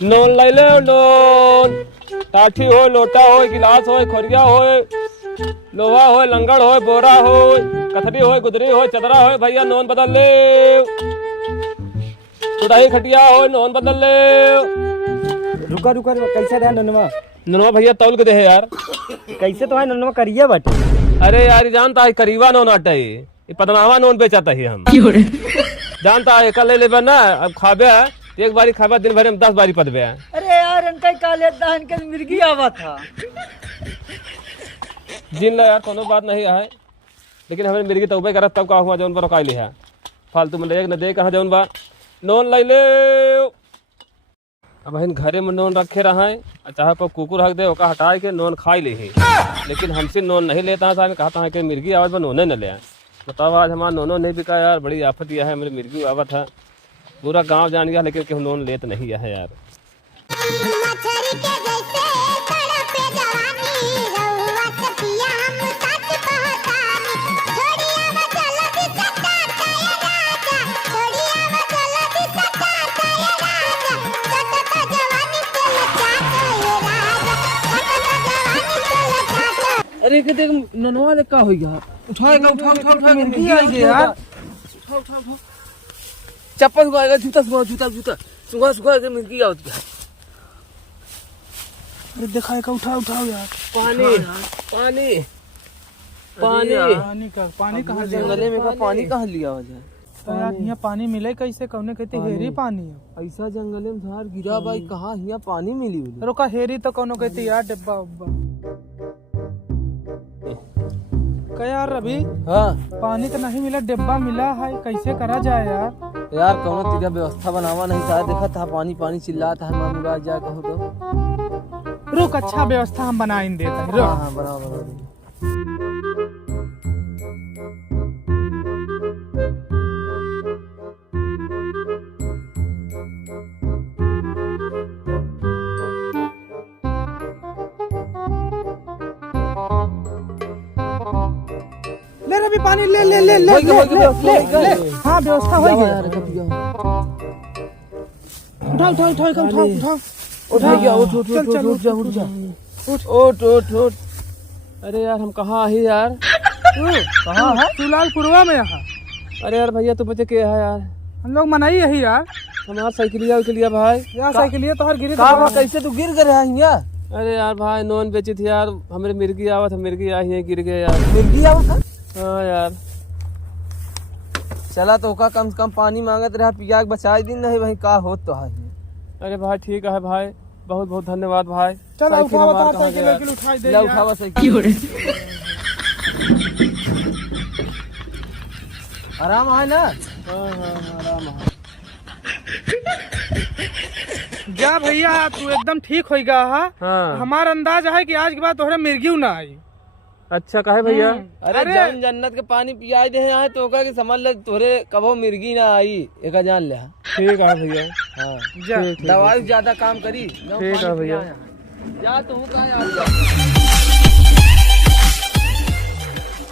Known ले ले known. टाठी हो, लोटा हो, गिलास हो, खोरिया हो, लोहा हो, लंगड़ हो, बोरा हो, कथरी हो, गुदरी हो, चदरा हो, भैया नोन बदल ले। सुदाई खटिया हो, नोन बदल ले। रुका रुका रुका, कैसे रहा ननवा? नोनवा भैया तौल के दे है यार। कैसे तो है ननवा करिए बाटे? अरे यार जानता है करीबा नोन आटा है, ये पदनावा नोन बेचाता है हम। जानता है कल ले ले ना, अब खाबे एक बारी खाबा दिन भर में 10 बारी पदबे है। अरे यार इनका काले दान के मिर्गी आवा था। जिन ला यार कोनो बात नहीं है, लेकिन हमें मिर्गी तौबे करत तब का हुआ जौन पर काई लिया फालतू में ले न दे कहां जौन बा नोन ले ले। अब हम घरे में नोन रखे रहा है, चाहे पर कुकुर रख दे ओका हटाए के नोन खाई ले ही, लेकिन हमसे नोन नहीं लेता है। साहब कहता है कि मिर्गी आवाज पर नोने न ले आए। बताओ आज हमारा नोनो नहीं बिका यार, बड़ी आफत यह है। मेरी मिर्गी आवत है, पूरा गांव जान गया, लेकिन क्यों नोन लेत नहीं है यार। अरे के देख ननवा ले का हो गया? उठाएगा उठा उठा उठा मिर्गी आई गई यार। उठा उठा उठा, चप्पल सुखाएगा, जूता सुखा, जूता जूता सुखा सुखा के मिर्गी आवत गया। अरे दिखाएगा, उठा उठाओ यार। पानी पानी पानी पानी कहाँ से? जंगले में का पानी कहाँ लिया हो जाए? तो यार यहाँ पानी मिले कैसे? कौने कहते हेरी पानी है? ऐसा जंगले में धार गिरा भाई, कहाँ यहाँ पानी मिली हुई? रोका हेरी तो कौनो कहते यार डिब्बा उब्बा क्या यार रवि? हाँ पानी तो नहीं मिला, डिब्बा मिला है, कैसे करा जाए यार? यार कौनो तीजा व्यवस्था बनावा नहीं था, देखा था पानी पानी चिल्लाता है, मामूला जाए कहो तो। रुक, अच्छा व्यवस्था हम बना देते हैं। रुक। हाँ हाँ बनाओ बनाओ। ले रवि पानी ले ले ले ले ले ले। हाँ व्यवस्था हो गई। उठाओ उठाओ उठाओ उठाओ उठाओ उठा गया, उठ उठ चल चल उठ जा उठ जा उठ उठ उठ। अरे यार हम कहाँ है यार? कहाँ है? तुलालपुरवा में यहाँ। अरे यार भैया तू बचे के है यार? हम लोग मनाई यही यार। हमारा साइकिलिया उइकिलिया भाई यार साइकिलिया तो हर गिरी कहाँ कैसे तू गिर गया है यहाँ? अरे यार भाई नोन बेची थी यार, हमारे मिर्गी आवत, मिर्गी आई है गिर गए यार। मिर्गी आवत है? हाँ यार चला तो का कम से कम पानी मांगत रहा, पिया के बचाई दिन नहीं भाई, का होत तो है। अरे भाई ठीक है भाई, बहुत बहुत धन्यवाद भाई। चल साइकिल उठाओ हमारा बता, कहाँ साइकिल गया? वाइकिल उठाई दे ले यार। उठावा साइकिल। आराम है ना? हाँ हाँ आराम है। जा भैया तू एकदम ठीक हो गया है। हाँ हमारा अंदाज है कि आज के बाद तोहरे मिर्गी ना आई। अच्छा काहे भैया? अरे जान जन्नत के पानी पियाई दे है तो का कि समझ ले तोरे कबो मिर्गी ना आई, एक जान ले। ठीक है भैया। हाँ जा ठीक दवाई ज्यादा काम करी। ठीक है भैया। जा तू का यार।